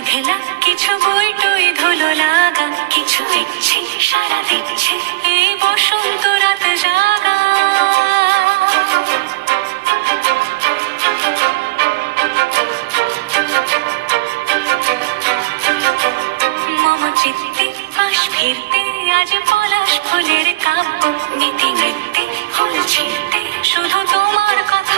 মেঘলা কিছু বই টই ধুলো লাগা, কিছু ইচ্ছে সারা দিচ্ছে এই বসন্ত রাত জাগা। মম চিত্তে পাশ ফিরতে আজ পলাশ ফুলের কাব্য, নীতি নৃত্যে ফুল ছিঁড়তে শুধু তোমার কথা